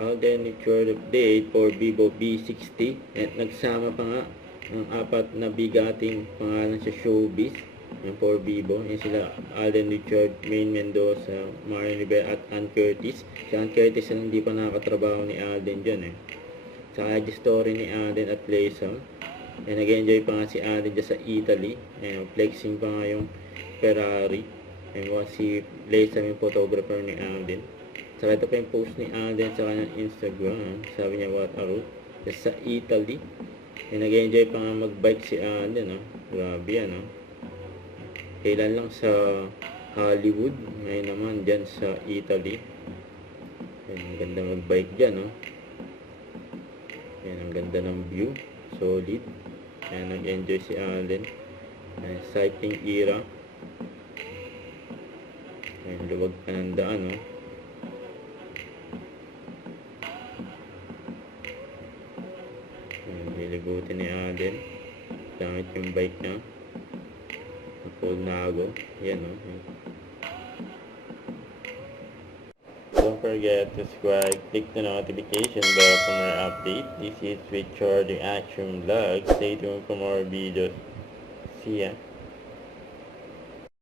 Alden Richard update for Vivo V60 at nagsama pa nga ang apat na bigating pangalan sa showbiz for Vivo. Yan sila Alden Richard, Maine Mendoza, Marian Rivera at Ann Curtis. Si Ann Curtis ang hindi pa nakakatrabaho ni Alden dyan Saka yung story ni Alden at Laysam. Nag-enjoy pa nga si Alden dyan sa Italy. Flexing pa nga yung Ferrari. Si Laysam yung photographer ni Alden. Saka ito pa yung post ni Alden sa kanyang Instagram. Sabi niya, what a road. Sa Italy. Nag-enjoy pa nga mag-bike si Alden. Grabe yan. Kailan lang sa Hollywood. Ngayon naman dyan sa Italy. Ang ganda mag-bike dyan. Ang ganda ng view. Solid. Nag-enjoy si Alden. Cycling era. Luwag pa ng daan. Nilibutin ni Alden gamit yung bike niya Nago. Yan Don't forget to subscribe, click the notification bell for more updates. This is Richard the Action Vlog. Stay tuned for more videos. See ya.